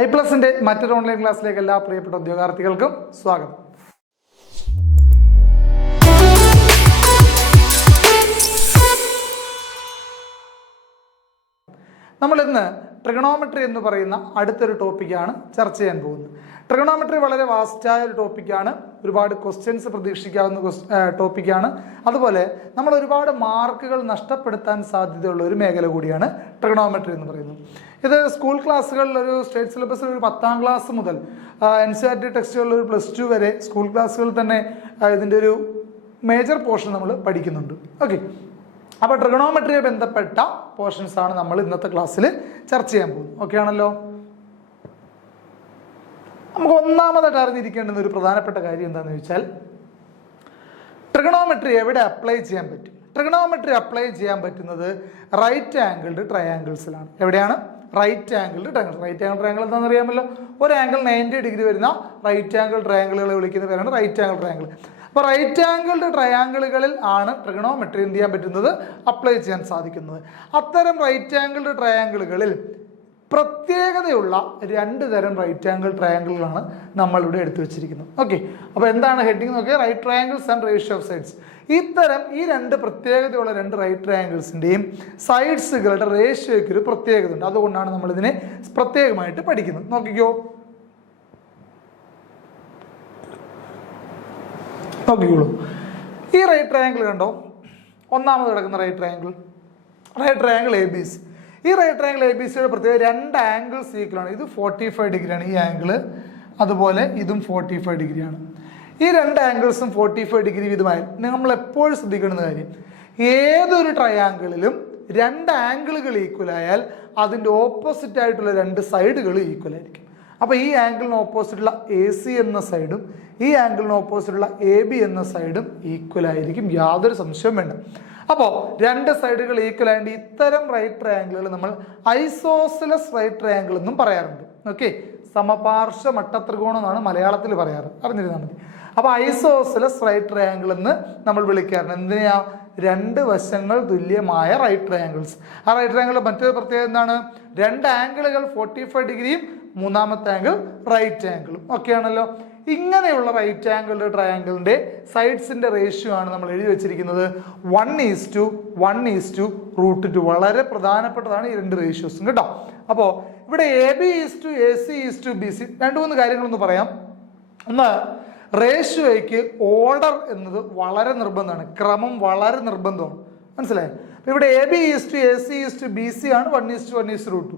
iPlusന്റെ മറ്റൊരു ഓൺലൈൻ ക്ലാസ്സിലേക്ക് എല്ലാ പ്രിയപ്പെട്ട ഉദ്യോഗാർത്ഥികൾക്കും സ്വാഗതം. നമ്മൾ ഇന്ന് ട്രിഗണോമെട്രി എന്ന് പറയുന്ന അടുത്തൊരു ടോപ്പിക്കാണ് ചർച്ച ചെയ്യാൻ പോകുന്നത്. ട്രിഗണോമെട്രി വളരെ വാസ്റ്റായ ഒരു ടോപ്പിക്കാണ്, ഒരുപാട് ക്വസ്റ്റ്യൻസ് പ്രതീക്ഷിക്കാവുന്ന ടോപ്പിക്കാണ്. അതുപോലെ നമ്മൾ ഒരുപാട് മാർക്കുകൾ നഷ്ടപ്പെടുത്താൻ സാധ്യതയുള്ള ഒരു മേഖല കൂടിയാണ് ട്രിഗണോമെട്രി എന്ന് പറയുന്നത്. ഇത് സ്കൂൾ ക്ലാസ്സുകളിൽ ഒരു സ്റ്റേറ്റ് സിലബസിൽ ഒരു 10ാം ക്ലാസ് മുതൽ NCERT ടെക്സ്റ്റുകളിൽ ഒരു +2 വരെ സ്കൂൾ ക്ലാസ്സുകളിൽ തന്നെ ഇതിൻ്റെ ഒരു മേജർ പോർഷൻ നമ്മൾ പഠിക്കുന്നുണ്ട്. ഓക്കെ, അപ്പോൾ ട്രിഗണോമെട്രിയെ ബന്ധപ്പെട്ട പോർഷൻസ് ആണ് നമ്മൾ ഇന്നത്തെ ക്ലാസ്സിൽ ചർച്ച ചെയ്യാൻ പോകുന്നത്. ഓക്കെ ആണല്ലോ. നമുക്ക് ഒന്നാമതായിട്ട് അറിഞ്ഞിരിക്കേണ്ടുന്ന ഒരു പ്രധാനപ്പെട്ട കാര്യം എന്താണെന്ന് ചോദിച്ചാൽ, ട്രിഗണോമെട്രി എവിടെ അപ്ലൈ ചെയ്യാൻ പറ്റും? ട്രിഗണോമെട്രി അപ്ലൈ ചെയ്യാൻ പറ്റുന്നത് റൈറ്റ് ആംഗിൾഡ് ട്രയാങ്കിൾസിലാണ്. എവിടെയാണ്? Right angled triangle. Right angle triangle എന്താണെന്ന് അറിയാമല്ലോ. ഒരു ആംഗിൾ 90 ഡിഗ്രി വരുന്ന റൈറ്റ് ആംഗിൾ ട്രയാങ്കിളുകളെ വിളിക്കുന്ന പേരാണ് റൈറ്റ് ആംഗിൾ ട്രയാങ്കിൾ. അപ്പോൾ റൈറ്റ് ആംഗിൾഡ് ട്രയാങ്കിളുകളിൽ ആണ് ട്രിഗണോമെട്രി എന്ത് ചെയ്യാൻ പറ്റുന്നത്? അപ്ലൈ ചെയ്യാൻ സാധിക്കുന്നത്. അത്തരം റൈറ്റ് ആംഗിൾഡ് ട്രയാങ്കിളുകളിൽ പ്രത്യേകതയുള്ള 2 തരം റൈറ്റ് ആംഗിൾ ട്രയാങ്കിളുകളാണ് നമ്മളിവിടെ എടുത്തു വെച്ചിരിക്കുന്നത്. ഓക്കെ, അപ്പോൾ എന്താണ് ഹെഡിങ് നോക്കിയാൽ right triangles and ratio of sides. ഇത്തരം ഈ 2 പ്രത്യേകതയുള്ള 2 റൈറ്റ് ട്രയാങ്കിൾസിൻ്റെയും സൈഡ്സുകളുടെ റേഷ്യോയ്ക്ക് ഒരു പ്രത്യേകത ഉണ്ട്. അതുകൊണ്ടാണ് നമ്മളിതിനെ പ്രത്യേകമായിട്ട് പഠിക്കുന്നത്. നോക്കിക്കോളൂ. ഈ റൈറ്റ് ട്രയാങ്കിൾ കണ്ടോ, ഒന്നാമത് കിടക്കുന്ന റൈറ്റ് ട്രയാങ്കിൾ ABC. ഈ റൈറ്റ് ട്രയാങ്കിൾ ABCയുടെ പ്രത്യേകത 2 ആംഗിൾസ് ഈക്വലാണ്. ഇത് 45 ഡിഗ്രിയാണ് ഈ ആംഗിള്, അതുപോലെ ഇതും 45 ഡിഗ്രിയാണ്. ഈ 2 ആംഗിൾസും 45 ഡിഗ്രി വീതമായി നമ്മൾ എപ്പോഴും ശ്രദ്ധിക്കേണ്ട കാര്യം, ഏതൊരു ട്രയാങ്കിളിലും 2 ആംഗിളുകൾ ഈക്വലായാൽ അതിൻ്റെ ഓപ്പോസിറ്റ് ആയിട്ടുള്ള 2 സൈഡുകൾ ഈക്വൽ ആയിരിക്കും. അപ്പോൾ ഈ ആംഗിളിന് ഓപ്പോസിറ്റുള്ള AC എന്ന സൈഡും ഈ ആംഗിളിന് ഓപ്പോസിറ്റുള്ള AB എന്ന സൈഡും ഈക്വൽ ആയിരിക്കും, യാതൊരു സംശയവും വേണ്ട. അപ്പോൾ 2 സൈഡുകൾ ഈക്വൽ ആയതുകൊണ്ട് ഇത്തരം റൈറ്റ് ട്രയാങ്കിളുകൾ നമ്മൾ ഐസോസിലസ് റൈറ്റ് ട്രയാങ്കിൾ എന്നും പറയാറുണ്ട്. ഓക്കെ, സമപാർശ്വ മട്ടത്രികോണം എന്നാണ് മലയാളത്തിൽ പറയാറ്, അറിഞ്ഞിരുന്നാൽ മതി. അപ്പോൾ ഐസോസിലസ് റൈറ്റ് ട്രയാങ്കിൾ എന്ന് നമ്മൾ വിളിക്കാറുണ്ട്. എന്തിനാ? 2 വശങ്ങൾ തുല്യമായ റൈറ്റ് ട്രയാങ്കിൾസ്. ആ റൈറ്റ് ട്രയാങ്കിളിന്റെ മറ്റൊരു പ്രത്യേകത എന്താണ്? 2 ആംഗിളുകൾ 45 ഡിഗ്രിയും മൂന്നാമത്തെ ആംഗിൾ റൈറ്റ് ആംഗിളും. ഓക്കെ ആണല്ലോ. ഇങ്ങനെയുള്ള റൈറ്റ് ആംഗിളുടെ ട്രയാങ്കിളിന്റെ സൈഡ്സിന്റെ റേഷ്യോ ആണ് നമ്മൾ എഴുതി വെച്ചിരിക്കുന്നത് 1:1:√2. വളരെ പ്രധാനപ്പെട്ടതാണ് ഈ 2 റേഷ്യോസും കേട്ടോ. അപ്പോൾ ഇവിടെ AB:AC:BC 2-3 കാര്യങ്ങളൊന്ന് പറയാം. ഒന്ന്, റേഷ്യോയ്ക്ക് ഓർഡർ എന്നത് വളരെ നിർബന്ധമാണ്, ക്രമം വളരെ നിർബന്ധമാണ്. മനസ്സിലായോ? അപ്പോൾ ഇവിടെ AB:AC:BC ആണ് 1:1:√2.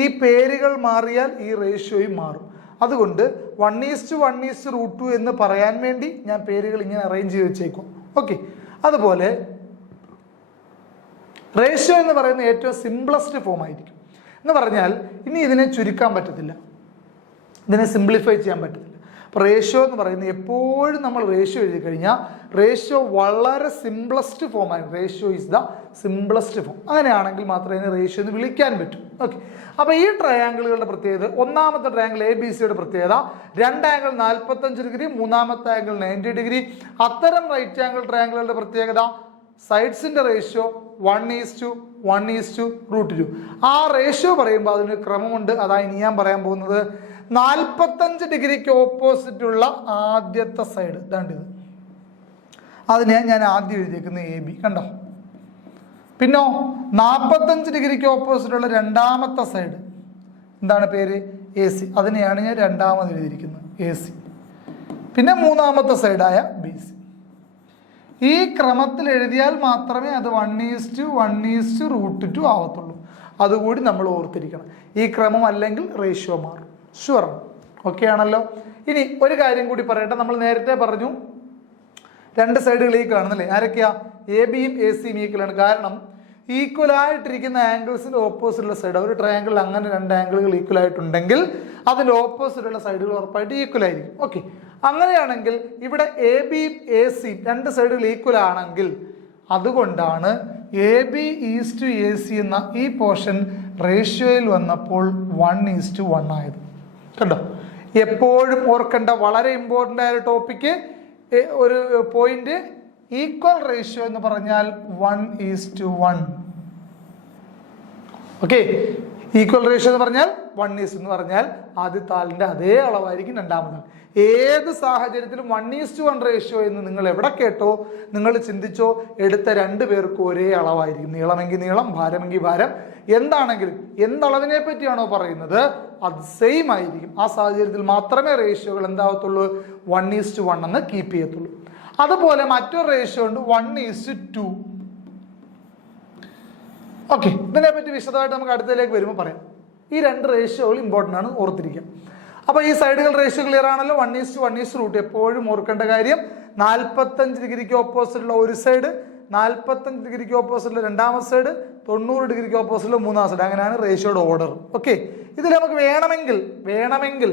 ഈ പേരുകൾ മാറിയാൽ ഈ റേഷ്യോയും മാറും. അതുകൊണ്ട് 1:1:√2 എന്ന് പറയാൻ വേണ്ടി ഞാൻ പേരുകൾ ഇങ്ങനെ അറേഞ്ച് ചെയ്ത് വെച്ചേക്കും. ഓക്കെ, അതുപോലെ റേഷ്യോ എന്ന് പറയുന്ന ഏറ്റവും സിംപ്ലസ്റ്റ് ഫോം ആയിരിക്കും. എന്ന് പറഞ്ഞാൽ ഇനി ഇതിനെ ചുരുക്കാൻ പറ്റത്തില്ല, ഇതിനെ സിംപ്ലിഫൈ ചെയ്യാൻ പറ്റത്തില്ല. അപ്പോൾ റേഷ്യോ എന്ന് പറയുന്നത് എപ്പോഴും നമ്മൾ റേഷ്യോ എഴുതി കഴിഞ്ഞാൽ റേഷ്യോ വളരെ സിംപ്ലസ്റ്റ് ഫോമാണ്. Ratio is the simplest form. അങ്ങനെയാണെങ്കിൽ മാത്രമേ ഇതിനെ റേഷ്യോ എന്ന് വിളിക്കാൻ പറ്റൂ. ഓക്കെ, അപ്പോൾ ഈ ട്രയാങ്കിളുകളുടെ പ്രത്യേകത, ഒന്നാമത്തെ ട്രയാങ്കിൾ ABCയുടെ പ്രത്യേകത 2 ആംഗിൾ 45 ഡിഗ്രി, മൂന്നാമത്തെ ആംഗിൾ 90 ഡിഗ്രി. അത്തരം റൈറ്റ് ആംഗിൾ ട്രയാങ്കിളുകളുടെ പ്രത്യേകത സൈഡ്സിന്റെ റേഷ്യോ 1:1:√2. ആ റേഷ്യോ പറയുമ്പോൾ അതിന് ക്രമമുണ്ട്. അതാണ് ഇനി ഞാൻ പറയാൻ പോകുന്നത്. 45 ഡിഗ്രിക്ക് ഓപ്പോസിറ്റ് ഉള്ള ആദ്യത്തെ സൈഡ് ഇതാണ്ടിത്, അതിനെ ഞാൻ ആദ്യം എഴുതിയേക്കുന്നത് AB കണ്ടോ. പിന്നോ 45 ഡിഗ്രിക്ക് ഓപ്പോസിറ്റ് ഉള്ള രണ്ടാമത്തെ സൈഡ് എന്താണ് പേര്? AC. അതിനെയാണ് ഞാൻ രണ്ടാമത് എഴുതിയിരിക്കുന്നത് AC. പിന്നെ മൂന്നാമത്തെ സൈഡായ BC. ഈ ക്രമത്തിൽ എഴുതിയാൽ മാത്രമേ അത് 1:1:√2 ആവത്തുള്ളൂ. അതുകൂടി നമ്മൾ ഓർത്തിരിക്കണം. ഈ ക്രമം അല്ലെങ്കിൽ റേഷ്യോ മാറും. ഷുവറാണ്. ഓക്കെ ആണല്ലോ. ഇനി ഒരു കാര്യം കൂടി പറയട്ടെ. നമ്മൾ നേരത്തെ പറഞ്ഞു 2 സൈഡുകൾ ഈക്വൽ ആണെന്നല്ലേ. ആരൊക്കെയാ? ABയും ACയും ഈക്വലാണ്. കാരണം ഈക്വൽ ആയിട്ടിരിക്കുന്ന ആംഗിൾസിന്റെ ഓപ്പോസിറ്റുള്ള സൈഡ്, ഒരു ട്രയാങ്കിളിൽ അങ്ങനെ 2 ആംഗിളുകൾ ഈക്വൽ ആയിട്ടുണ്ടെങ്കിൽ അതിന്റെ ഓപ്പോസിറ്റുള്ള സൈഡുകൾ ഉറപ്പായിട്ട് ഈക്വൽ ആയിരിക്കും. ഓക്കെ, അങ്ങനെയാണെങ്കിൽ ഇവിടെ ABയും ACയും 2 സൈഡുകൾ ഈക്വൽ ആണെങ്കിൽ അതുകൊണ്ടാണ് AB:AC എന്ന ഈ പോർഷൻ റേഷ്യോയിൽ വന്നപ്പോൾ 1:1 ആയത്. കണ്ടോ, എപ്പോഴും ഓർക്കേണ്ട വളരെ ഇമ്പോർട്ടൻ്റ് ആയ ടോപ്പിക്ക്, ഒരു പോയിന്റ്. ഈക്വൽ റേഷ്യോ എന്ന് പറഞ്ഞാൽ 1:1. ഓക്കെ, ഈക്വൽ റേഷ്യോ എന്ന് പറഞ്ഞാൽ 1:1 എന്ന് പറഞ്ഞാൽ ആദ്യത്തെ ആളിന്റെ അതേ അളവായിരിക്കും രണ്ടാമത്തെ ആൾ. ഏത് സാഹചര്യത്തിലും 1:1 റേഷ്യോ എന്ന് നിങ്ങൾ എവിടെ കേട്ടോ, നിങ്ങൾ ചിന്തിച്ചോ, എടുത്ത രണ്ടു പേർക്കും ഒരേ അളവായിരിക്കും. നീളമെങ്കിൽ നീളം, ഭാരമെങ്കിൽ ഭാരം, എന്താണെങ്കിലും എന്തളവിനെ പറ്റിയാണോ പറയുന്നത് അത് സെയിം ആയിരിക്കും. ആ സാഹചര്യത്തിൽ മാത്രമേ റേഷ്യോകൾ എന്താവത്തുള്ളൂ, 1:1 എന്ന് കീപ്പ് ചെയ്യത്തുള്ളൂ. അതുപോലെ മറ്റൊരു റേഷ്യോ ഉണ്ട് 1:2. ഓക്കെ, ഇതിനെപ്പറ്റി വിശദമായിട്ട് നമുക്ക് അടുത്തതിലേക്ക് വരുമ്പോൾ പറയാം. ഈ രണ്ട് റേഷ്യോകൾ ഇമ്പോർട്ടൻ്റ് ആണ്, ഓർത്തിരിക്കാം. അപ്പൊ ഈ സൈഡുകൾ റേഷ്യോ ക്ലിയർ ആണല്ലോ. 1:1 എപ്പോഴും ഓർക്കേണ്ട കാര്യം 45 ഡിഗ്രിക്ക് ഓപ്പോസിറ്റുള്ള ഒരു സൈഡ്, 45 ഡിഗ്രിക്ക് ഓപ്പോസിറ്റുള്ള രണ്ടാമത്തെ സൈഡ്, 90 ഡിഗ്രിക്ക് ഓപ്പോസിറ്റുള്ള മൂന്നാം സൈഡ്. അങ്ങനെയാണ് റേഷ്യോയുടെ ഓർഡർ. ഓക്കെ, ഇതിൽ നമുക്ക് വേണമെങ്കിൽ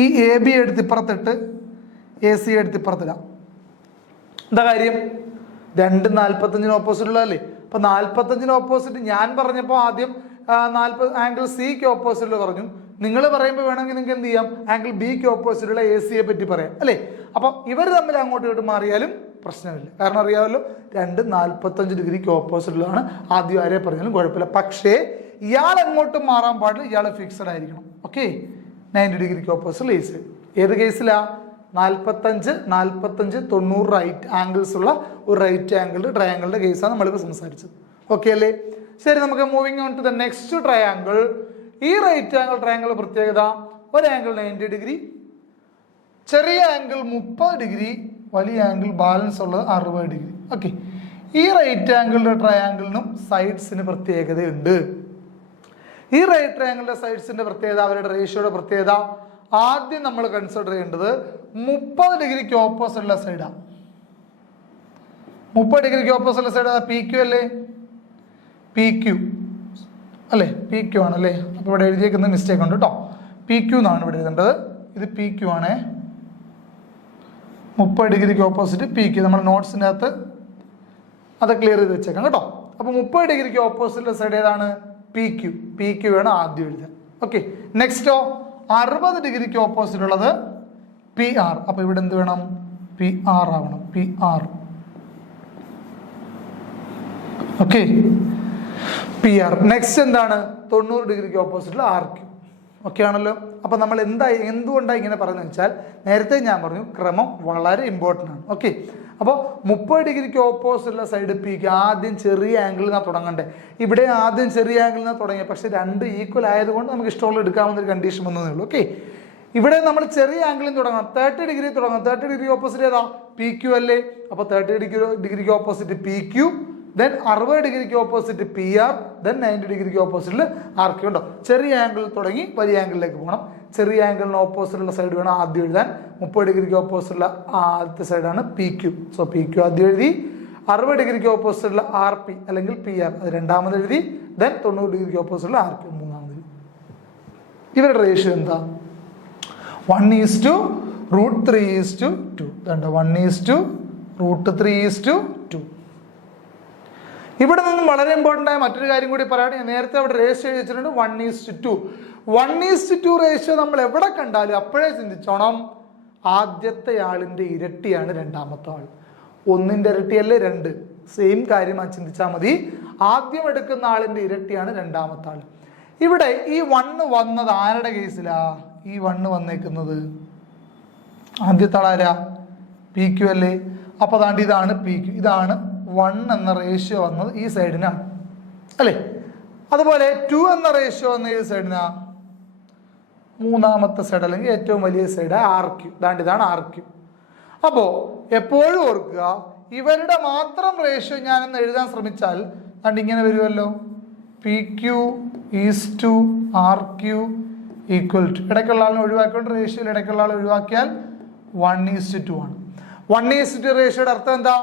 ഈ AB എടുത്ത് ഇപ്പുറത്തിട്ട് AC എടുത്ത് ഇപ്പുറത്തിടാം. എന്താ കാര്യം, രണ്ടും 45 ഓപ്പോസിറ്റ് ഉള്ളതല്ലേ. അപ്പൊ 45 ഓപ്പോസിറ്റ് ഞാൻ പറഞ്ഞപ്പോൾ ആദ്യം 40 ആംഗിൾ സിക്ക് ഓപ്പോസിറ്റിൽ പറഞ്ഞു. നിങ്ങൾ പറയുമ്പോൾ വേണമെങ്കിൽ നിങ്ങൾക്ക് എന്ത് ചെയ്യാം, ആംഗിൾ ബിക്ക് ഓപ്പോസിറ്റുള്ള AC പറ്റി പറയാം അല്ലേ. അപ്പൊ ഇവർ തമ്മിൽ അങ്ങോട്ടും ഇങ്ങോട്ടും മാറിയാലും പ്രശ്നമില്ല. കാരണം അറിയാമല്ലോ, രണ്ടും 45 ഡിഗ്രിക്ക് ഓപ്പോസിറ്റിലാണ്. ആദ്യം ആരെ പറഞ്ഞാലും കുഴപ്പമില്ല. പക്ഷേ ഇയാൾ എങ്ങോട്ടും മാറാൻ പാടില്ല, ഇയാൾ ഫിക്സഡ് ആയിരിക്കണം. ഓക്കെ, 90 ഡിഗ്രിക്ക് ഓപ്പോസിറ്റ് AC. ഏത് കേസിലാ, 45, 90 റൈറ്റ് ആംഗിൾസ് ഉള്ള ഒരു റൈറ്റ് ആംഗിളുടെ ട്രയാംഗിളിന്റെ കേസാണ് നമ്മളിപ്പോൾ സംസാരിച്ചത്. ഓക്കെ അല്ലേ. ശരി, നമുക്ക് moving on to the next triangle. ഈ റൈറ്റ് ആംഗിൾ ട്രയാംഗിൾ പ്രത്യേകത, ഒരു ആംഗിൾ 90 ഡിഗ്രി, ചെറിയ ആംഗിൾ 30 ഡിഗ്രി, വലിയ ആംഗിൾ ബാലൻസ് ഉള്ളത് 60 ഡിഗ്രി. ഓക്കെ, ഈ റൈറ്റ് ആംഗിളിന്റെ ട്രയാംഗിളിനും സൈഡ്സിന് പ്രത്യേകതയുണ്ട്. ഈ റൈറ്റ് ട്രയാംഗിളിന്റെ സൈഡ്സിന്റെ പ്രത്യേകത, അവരുടെ റേഷ്യോയുടെ പ്രത്യേകത, ആദ്യം നമ്മൾ കൺസിഡർ ചെയ്യേണ്ടത് 30 ഡിഗ്രിക്ക് ഓപ്പോസിറ്റുള്ള സൈഡാണ്. 30 ഡിഗ്രിക്ക് ഓപ്പോസിറ്റുള്ള സൈഡ് PQ അല്ലേ, PQ അല്ലേ, PQ ആണല്ലേ. അപ്പോൾ ഇവിടെ എഴുതിയേക്കുന്ന മിസ്റ്റേക്ക് ഉണ്ട് കേട്ടോ. PQ എന്നാണ് ഇവിടെ എഴുതേണ്ടത്. ഇത് PQ ആണേ. 30 ഡിഗ്രിക്ക് ഓപ്പോസിറ്റ് PQ. നമ്മൾ നോട്ട്സിൻ്റെ അകത്ത് അത് ക്ലിയർ ചെയ്ത് വെച്ചേക്കാം കേട്ടോ. അപ്പോൾ 30 ഡിഗ്രിക്ക് ഓപ്പോസിറ്റുള്ള സൈഡ് ഏതാണ്, PQ വേണം ആദ്യം എഴുതാൻ. ഓക്കെ, നെക്സ്റ്റോ 60 ഡിഗ്രിക്ക് ഓപ്പോസിറ്റ് ഉള്ളത് PR. അപ്പൊ ഇവിടെ എന്ത് വേണം, PR ആവണം, PR. Okay, PR. നെക്സ്റ്റ് എന്താണ്, 90 ഡിഗ്രിക്ക് ഓപ്പോസിറ്റിൽ RQ. ഓക്കെ ആണല്ലോ. അപ്പൊ നമ്മൾ എന്തുകൊണ്ടാണ് ഇങ്ങനെ പറയുന്നത് വെച്ചാൽ, നേരത്തെ ഞാൻ പറഞ്ഞു ക്രമം വളരെ ഇമ്പോർട്ടൻ്റ് ആണ്. ഓക്കെ, അപ്പോൾ 30 ഡിഗ്രിക്ക് ഓപ്പോസിറ്റുള്ള സൈഡ് PQ. ആദ്യം ചെറിയ ആംഗിളിൽ നിന്നാണ് തുടങ്ങണ്ടേ. ഇവിടെ ആദ്യം ചെറിയ ആംഗിളിൽ നിന്നാണ് തുടങ്ങിയത്. പക്ഷെ രണ്ട് ഈക്വൽ ആയതുകൊണ്ട് നമുക്ക് ഇഷ്ടമുള്ള എടുക്കാവുന്ന ഒരു കണ്ടീഷൻ വന്നതേ ഉള്ളൂ. ഓക്കെ, ഇവിടെ നമ്മൾ ചെറിയ ആംഗിളിൽ തുടങ്ങണം. 30 ഡിഗ്രി തുടങ്ങണം. 30 ഡിഗ്രി ഓപ്പോസിറ്റ് ഏതാ, PQ അല്ലേ. അപ്പോൾ 30 ഡിഗ്രിക്ക് ഓപ്പോസിറ്റ് PQ, ദെൻ 60 ഡിഗ്രിക്ക് ഓപ്പോസിറ്റ് PR, ദെൻ 90 ഡിഗ്രിക്ക് ഓപ്പോസിറ്റിൽ RQ. ഉണ്ടോ, ചെറിയ ആംഗിൾ തുടങ്ങി വലിയ ആംഗിളിലേക്ക് പോകണം. ചെറിയ ആംഗിളിന് ഓപ്പോസിറ്റുള്ള സൈഡ് വേണം ആദ്യം എഴുതാൻ. 30 ഡിഗ്രിക്ക് ഓപ്പോസിറ്റുള്ള ആദ്യത്തെ സൈഡാണ് PQ. സോ PQ ആദ്യം എഴുതി. 60 ഡിഗ്രിക്ക് ഓപ്പോസിറ്റുള്ള RP അല്ലെങ്കിൽ PR അത് രണ്ടാമത് എഴുതി. ദെൻ 90 ഡിഗ്രിക്ക് ഓപ്പോസിറ്റുള്ള RQ മൂന്നാമത് എഴുതി. ഇവരുടെ റേഷ്യോ എന്താ, 1:√3:2. 1:√3:2. ഇവിടെ നിന്നും വളരെ ഇമ്പോർട്ടൻ്റ് ആയ മറ്റൊരു കാര്യം കൂടി പറയുകയാണ്. ഞാൻ നേരത്തെ അവിടെ റേഷ്യോ വെച്ചിട്ടുണ്ട് 1:2. 1:2 റേഷ്യോ നമ്മൾ എവിടെ കണ്ടാലും അപ്പോഴേ ചിന്തിച്ചോണം, ആദ്യത്തെ ആളിന്റെ ഇരട്ടിയാണ് രണ്ടാമത്തെ ആൾ. 1ന്റെ ഇരട്ടിയല്ലേ 2, സെയിം കാര്യം ചിന്തിച്ചാൽ മതി. ആദ്യം എടുക്കുന്ന ആളിന്റെ ഇരട്ടിയാണ് രണ്ടാമത്തെ ആൾ. ഇവിടെ ഈ 1 വന്നത് ആരുടെ കേസിലാ, ഈ 1 വന്നേക്കുന്നത് ആദ്യത്തെ ആളാരാ, PQ അല്ലേ. അപ്പൊ അതാണ്ട് ഇതാണ് PQ. ഇതാണ് 1 എന്ന റേഷ്യോ വന്നത് ഈ സൈഡിനാണ് അല്ലേ. അതുപോലെ 2 എന്ന റേഷ്യോ വന്ന ഈ സൈഡിനാ, മൂന്നാമത്തെ സൈഡ് അല്ലെങ്കിൽ ഏറ്റവും വലിയ സൈഡ് RQ. ഇതാണ് RQ. അപ്പോ എപ്പോഴും ഓർക്കുക, ഇവരുടെ മാത്രം റേഷ്യോ ഞാനെന്ന് എഴുതാൻ ശ്രമിച്ചാൽ ഇങ്ങനെ വരുമല്ലോ, PQ:RQ = ഇടയ്ക്കുള്ള ആളിനെ ഒഴിവാക്കിക്കൊണ്ട് റേഷ്യോയിൽ ഇടയ്ക്കുള്ള ആളെ ഒഴിവാക്കിയാൽ 1:2 ആണ്. 1:2 റേഷ്യോയുടെ അർത്ഥം എന്താ,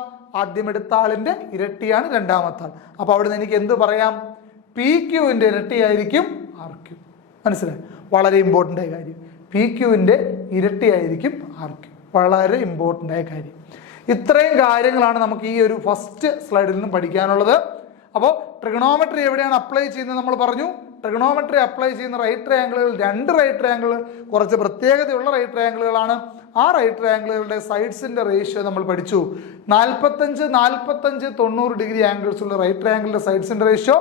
ആദ്യം എടുത്ത ആളിന്റെ ഇരട്ടിയാണ് രണ്ടാമത്തെ ആൾ. അപ്പൊ അവിടെ നിന്ന് എനിക്ക് എന്ത് പറയാം, PQവിന്റെ ഇരട്ടിയായിരിക്കും RQ. മനസ്സിലായി, വളരെ ഇമ്പോർട്ടൻ്റ് ആയ കാര്യം. PQവിന്റെ ഇരട്ടിയായിരിക്കും RQ. വളരെ ഇമ്പോർട്ടൻ്റ് ആയ കാര്യം. ഇത്രയും കാര്യങ്ങളാണ് നമുക്ക് ഈ ഒരു ഫസ്റ്റ് സ്ലൈഡിൽ നിന്നും പഠിക്കാനുള്ളത്. അപ്പോൾ ട്രിഗണോമെട്രി എവിടെയാണ് അപ്ലൈ ചെയ്യുന്നത് നമ്മൾ പറഞ്ഞു. ട്രിഗണോമെട്രി അപ്ലൈ ചെയ്യുന്ന റൈറ്റ് ട്രയാങ്കിളുകൾ, രണ്ട് റൈറ്റ് ട്രയാങ്കിൾ കുറച്ച് പ്രത്യേകതയുള്ള റൈറ്റ് ട്രയാങ്കിളുകളാണ്. ആ റൈറ്റ് ട്രയാങ്കിളുകളുടെ സൈഡ്സിന്റെ റേഷ്യോ നമ്മൾ പഠിച്ചു. 45, 45, 90 ഡിഗ്രി ആംഗിൾസ് ഉള്ള റൈറ്റ് ട്രയാങ്കിളിന്റെ സൈഡ്സിന്റെ റേഷ്യോ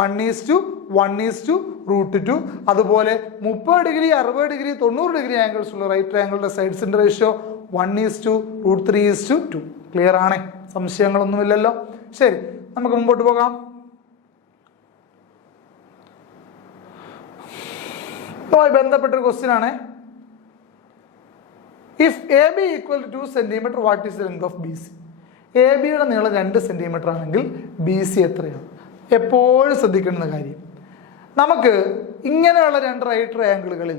1:1:√2. അതുപോലെ 30 ഡിഗ്രി, 60 ഡിഗ്രി, 90 ഡിഗ്രി ആംഗിൾസ് ഉള്ള റൈറ്റ് ട്രയാങ്കിളിന്റെ സൈഡ്സിന്റെ റേഷ്യോ 1:√3:2. ക്ലിയർ ആണേ? സംശയങ്ങളൊന്നുമില്ലല്ലോ. ശരി, നമുക്ക് മുമ്പോട്ട് പോകാം. ഇതുമായി ബന്ധപ്പെട്ടൊരു ക്വസ്റ്റ്യൻ ആണ്. If A B equal to 2 centimetre, what is the length of B C? A ബിയുടെ നീളം 2 സെന്റിമീറ്റർ ആണെങ്കിൽ ബി സി എത്രയാണ്? എപ്പോഴും ശ്രദ്ധിക്കേണ്ടുന്ന കാര്യം, നമുക്ക് ഇങ്ങനെയുള്ള രണ്ട് റൈറ്റ് ട്രയാങ്കിളുകളിൽ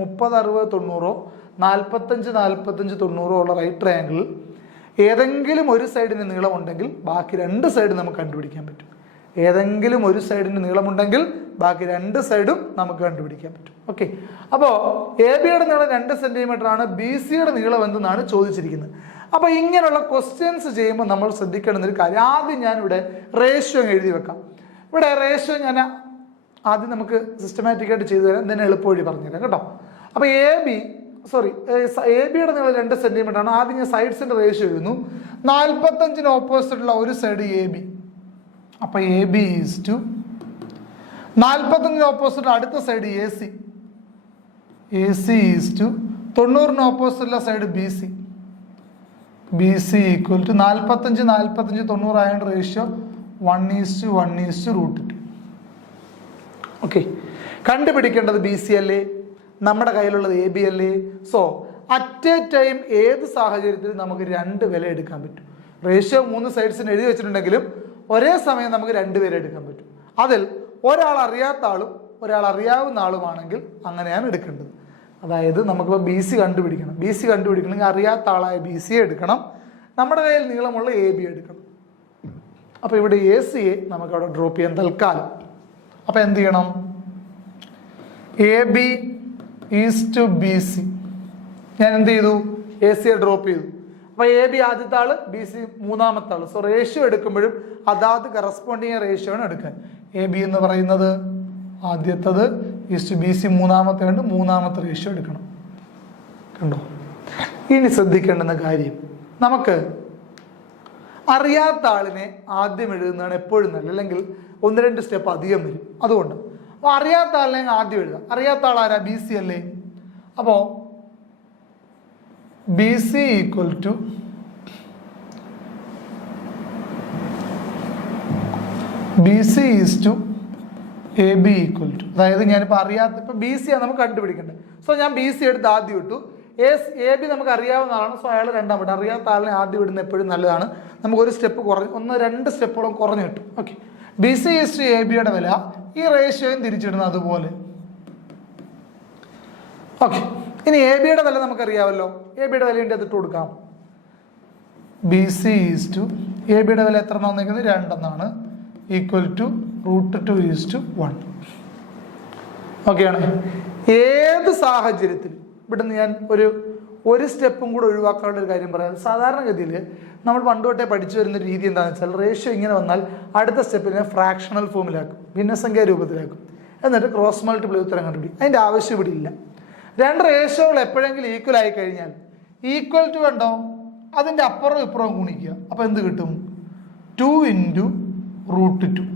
30, 60, 90, 45, 45, 90 ഉള്ള റൈറ്റ് ട്രയാങ്കിളിൽ ഏതെങ്കിലും ഒരു സൈഡിന് നീളമുണ്ടെങ്കിൽ ബാക്കി രണ്ട് സൈഡ് നമുക്ക് കണ്ടുപിടിക്കാൻ പറ്റും. ഏതെങ്കിലും ഒരു സൈഡിന് നീളമുണ്ടെങ്കിൽ ബാക്കി രണ്ട് സൈഡും നമുക്ക് കണ്ടുപിടിക്കാൻ പറ്റും. ഓക്കെ, അപ്പോൾ എ ബിയുടെ നീളം 2 സെന്റിമീറ്റർ ആണ്, ബി സിയുടെ നീളം എന്തെന്നാണ് ചോദിച്ചിരിക്കുന്നത്. അപ്പോൾ ഇങ്ങനെയുള്ള ക്വസ്റ്റ്യൻസ് ചെയ്യുമ്പോൾ നമ്മൾ ശ്രദ്ധിക്കേണ്ടുന്ന ഒരു കാര്യം, ആദ്യം ഞാനിവിടെ റേഷ്യോ എഴുതി വെക്കാം. ഇവിടെ റേഷ്യോ ഞാൻ ആദ്യം നമുക്ക് സിസ്റ്റമാറ്റിക്കായിട്ട് ചെയ്തു തരാം, then എളുപ്പവഴി പറഞ്ഞുതരാം കേട്ടോ. അപ്പോൾ എ ബിയുടെ നീളം 2 സെന്റിമീറ്റർ ആണ്. ആദ്യം ഞാൻ സൈഡ്സിന്റെ റേഷ്യോ എഴുതുന്നു. 45-ന് ഓപ്പോസിറ്റുള്ള ഒരു സൈഡ് എ ബി, അപ്പൊ എ ബി ഈസ് ടു 45-ന് ഓപ്പോസിറ്റ് അടുത്ത side A C, A C is to 90-ന് ഓപ്പോസിറ്റുള്ള side B C, B C equal to 45, 45, 90 ആയതുകൊണ്ട് റേഷ്യോ 1:1:√2. ഓക്കെ, കണ്ടുപിടിക്കേണ്ടത് ബി സി അല്ലേ, നമ്മുടെ കയ്യിലുള്ളത് എ ബി അല്ലേ. സോ അറ്റ് എ ടൈം ഏത് സാഹചര്യത്തിലും നമുക്ക് രണ്ട് വില എടുക്കാൻ പറ്റും. റേഷ്യോ 3 സൈഡ്സിന് എഴുതി വെച്ചിട്ടുണ്ടെങ്കിലും ഒരേ സമയം നമുക്ക് 2 പേരെ എടുക്കാൻ പറ്റും. അതിൽ ഒരാൾ അറിയാത്ത ആളും ഒരാൾ അറിയാവുന്ന ആളുമാണെങ്കിൽ അങ്ങനെയാണ് എടുക്കേണ്ടത്. അതായത് നമുക്കിപ്പോൾ ബി സി കണ്ടുപിടിക്കണം. ബി സി കണ്ടുപിടിക്കണമെങ്കിൽ അറിയാത്ത ആളായ ബി സി എടുക്കണം, നമ്മുടെ കയ്യിൽ നീളമുള്ള എ ബി എടുക്കണം. അപ്പോൾ ഇവിടെ എ സിയെ നമുക്ക് അവിടെ ഡ്രോപ്പ് ചെയ്യാൻ തൽക്കാലം. അപ്പോൾ എന്ത് ചെയ്യണം? A B is to B C, ഞാൻ എന്ത് ചെയ്തു? എ സിയെ ഡ്രോപ്പ് ചെയ്തു. അപ്പോൾ എ ബി ആദ്യത്തെ ആള്, ബി സി മൂന്നാമത്തെ ആള്. സോ റേഷ്യോ എടുക്കുമ്പോഴും അതാത് കറസ്പോണ്ടിങ് റേഷ്യോ ആണ് എടുക്കാൻ. എ ബി എന്ന് പറയുന്നത് ആദ്യത്തത് ഈസ് ടു ബി സി മൂന്നാമത്തെ കണ്ട് മൂന്നാമത്തെ റേഷ്യോ എടുക്കണം. കണ്ടോ? ഇനി ശ്രദ്ധിക്കേണ്ടുന്ന കാര്യം, നമുക്ക് അറിയാത്ത ആളിനെ ആദ്യം എഴുതുന്നതാണ് എപ്പോഴും നല്ലത്, അല്ലെങ്കിൽ 1-2 സ്റ്റെപ്പ് അധികം വരും. അതുകൊണ്ട് അപ്പോൾ അറിയാത്ത ആളിനെ ആദ്യം എഴുതാം. അറിയാത്ത ആളാരാ? ബി സി അല്ലേ. അപ്പോൾ B C equal to B C is to A B equal to, അതായത് ഞാനിപ്പോൾ അറിയാത്ത, ഇപ്പം ബി സി ആണ് നമുക്ക് കണ്ടുപിടിക്കേണ്ടത്. സോ ഞാൻ ബി സി എടുത്ത് ആദ്യം ഇട്ടു. എ ബി നമുക്ക് അറിയാവുന്ന ആളാണ്, സോ അയാൾ രണ്ടാമത്. അറിയാത്ത ആളിനെ ആദ്യം ഇടുന്ന എപ്പോഴും നല്ലതാണ്. നമുക്ക് ഒരു സ്റ്റെപ്പ് കുറഞ്ഞ് 1-2 സ്റ്റെപ്പോളം കുറഞ്ഞു കിട്ടും. Okay, B C is to A ബിയുടെ വില ഈ റേഷ്യോയും തിരിച്ചിടുന്നത് അതുപോലെ. ഓക്കെ, ഇനി എ ബിയുടെ വില നമുക്കറിയാമല്ലോ. എ ബിയുടെ വില അതിട്ട് കൊടുക്കാം. B C is to A ബിയുടെ വില എത്ര എന്നാണ് വന്നിരിക്കുന്നത്? 2 എന്നാണ്. Equal to √2:1. ഓക്കെയാണ്. ഏത് സാഹചര്യത്തിൽ ഇവിടുന്ന് ഞാൻ ഒരു സ്റ്റെപ്പും കൂടെ ഒഴിവാക്കാനുള്ള ഒരു കാര്യം പറയാം. സാധാരണഗതിയിൽ നമ്മൾ പണ്ട് തൊട്ടേ പഠിച്ചു വരുന്ന രീതി എന്താണെന്ന് വെച്ചാൽ, റേഷ്യോ ഇങ്ങനെ വന്നാൽ അടുത്ത സ്റ്റെപ്പിനെ ഫ്രാക്ഷണൽ ഫോമിലാക്കും, ഭിന്നസംഖ്യാ രൂപത്തിലാക്കും, എന്നിട്ട് ക്രോസ് മൾട്ടിപ്ലൈ ഉത്തരം കണ്ടുപിടിക്കും. അതിൻ്റെ ആവശ്യം ഇവിടെ ഇല്ല. 2 റേഷ്യോകൾ എപ്പോഴെങ്കിലും ഈക്വൽ ആയി കഴിഞ്ഞാൽ ഈക്വൽ ടു കണ്ടോ, അതിൻ്റെ അപ്പുറവും ഇപ്പുറവും ഗുണിക്കുക. അപ്പോൾ എന്ത് കിട്ടും? 2 × √2